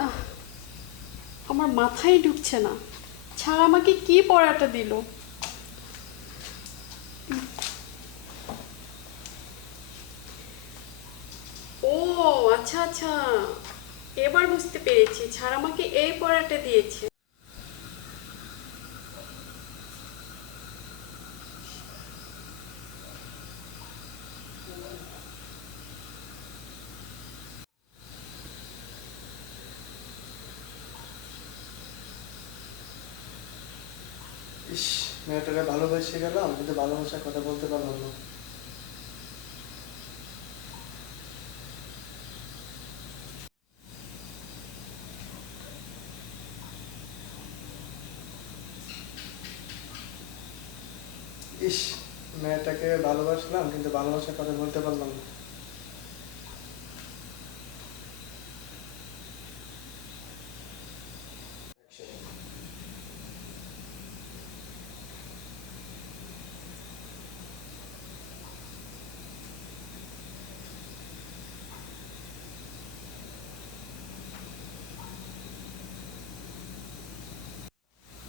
না, আমার মাথায় ঢুকছে না। ছাড় আমাকে কি পড়াটা দিল। ও আচ্ছা আচ্ছা, এবার বুঝতে পেরেছি, ছাড় আমাকে এই পড়াটা দিয়েছে। ইস, মেয়েটাকে ভালোবেসে গেলাম কিন্তু ভালোবাসার কথা বলতে পারলাম না। ইস, মেয়েটাকে ভালোবাসলাম কিন্তু ভালোবাসার কথা বলতে পারলাম না।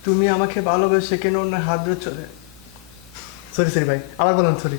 তুমি আমাকে ভালোবেসে কেন অন্য হাত ধরে চলে, সরি সরি ভাই, আবার বললাম সরি।